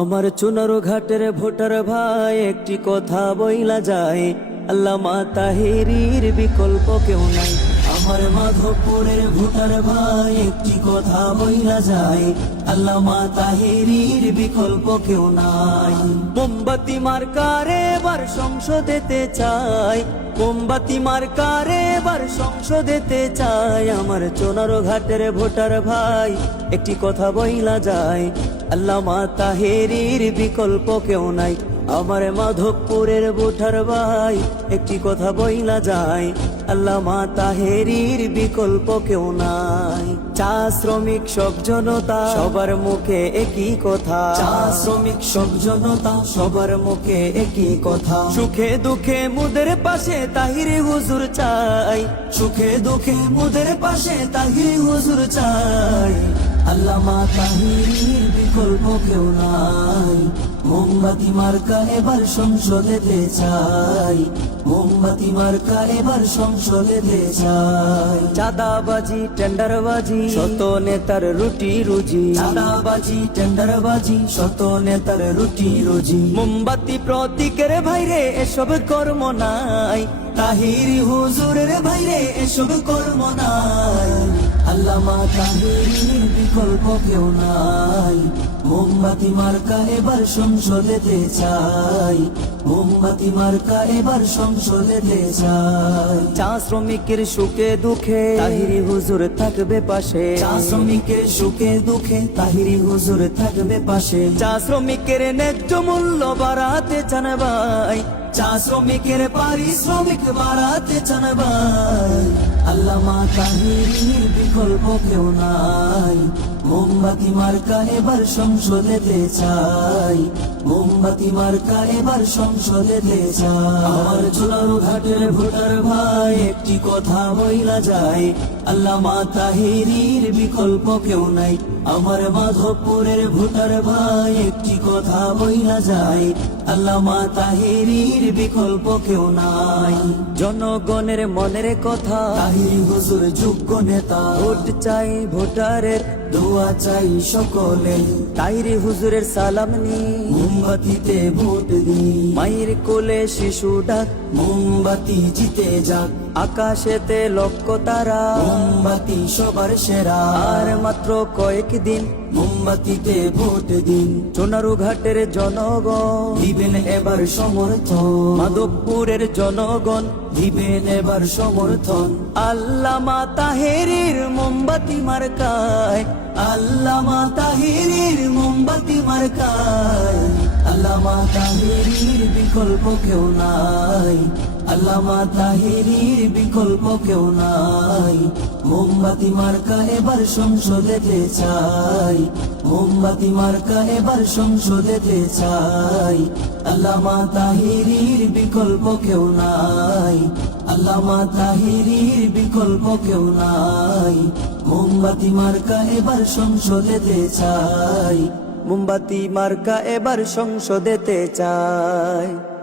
আমার চুনার ঘাটের ভোটার ভাই একটি কথা বইলা যায় আল্লাহ মা তাহিরির বিকল্প কেউ নাই আমার মাধবপুরের ভোটার ভাই একটি কথা বইলা যায় আল্লাহ মা তাহেরির বিকল্প কেউ নাই মোমবাতি মার্কারে বার সংসদেতে চাই মোমবাতি মার্কারে বার সংসদেতে চাই আমার চোনার ঘাটের ভোটার ভাই একটি কথা বইলা যায় আল্লাহ মা তাহেরির বিকল্প কেউ নাই আমার মাধবপুরের বোঠার ভাই একটি কথা বইলা যায় আল্লাহ মা তাহেরির বিকল্প কেউ নাই চা শ্রমিক সব জনতা সবার মুখে একই কথা চা শ্রমিক সব জনতা সবার মুখে একই কথা সুখে দুঃখে মুদের পাশে তাহিরে হুজুর চাই সুখে দুঃখে মুদের পাশে তাহিরে হুজুর চাই আল্লামা তাহির বিকল্প কেউ নাই মোমবাতি মার্কা এবার সংসদেতে চাই মোমবাতি মার্কা এবার সংসদেতে চাই চাঁদাবাজি টেন্ডারবাজি শত নেতার রুটি রুজি চাঁদাবাজি টেন্ডারবাজি শত নেতার রুটি রুজি মোমবাতি প্রতীকের ভাইরে এসব কর্ম নাই তাহির হুজুরের ভাইরে এসব কর্ম নাই আল্লাহ মা তাহিরির বিকল্প কেউ না মোমবাতি মার্কা এবার সংসদেতে চাই মোমবাতি মার্কা এবার সংসদেতে চাই চা শ্রমিকের সুখে দুঃখে তাহিরি হুজুর থাকবে পাশে চা শ্রমিকের সুখে দুঃখে তাহিরি হুজুর থাকবে পাশে চা শ্রমিকের ন্যায্য মূল্য বাড়াতে চান ভাই চা শ্রমিকের পারিশ্রমিক বাড়াতে চান ভাই আল্লামা তাহিরির বিকল্প কেউ নাই মোমবাতি মার্কা এবার সংসদে চাই মোমবাতি মার্কা এবার সংসদে চাই আমার চুলারু ঘাটের ভোটার ভাই একটি কথা বইলা যায় আল্লাহ মাতাহিরির বিকল্প কেউ নাই আমার মাধবপুরের ভোটার ভাই একটি কথা বইলা যায় আল্লাহ মাতাহিরির বিকল্প কেউ নাই জনগণের মনের কথা তাহিরি হুজুর যোগ্য নেতা ভোট চাই ভোটারের দোয়া চাই সকলে তাইরে হুজুরের সালাম নি ভোট দি মায়ের কোলে শিশুটা ডাক মোমবাতি জিতে যাক আকাশেতে লক্ষ তারা মোমবাতি সবার সেরা আর মাত্র কয়েক দিন মোমবাতিতে ভোট দিন সোনারু ঘাটের জনগণ দিবেন এবার সমর্থন মাধবপুরের জনগণ দিবেন এবার সমর্থন মাতা তাহেরির মোমবাতি মার্কায় মাতা তাহেরির মোমবাতি মার্কায় আল্লামা তাহিরির বিকল্প কেউ নাই আল্লামা তাহিরির বিকল্প কেউ নাই মোমবাতি মার্কা এবার সংসদেতে চাই মোমবাতি মার্কা এবার সংসদেতে চাই আল্লামা তাহিরির বিকল্প কেউ নাই আল্লামা তাহিরির বিকল্প কেউ নাই মোমবাতি মার্কা এবার সংসদেতে চাই মোমবাতি মার্কা এবার সংসদেতে চায়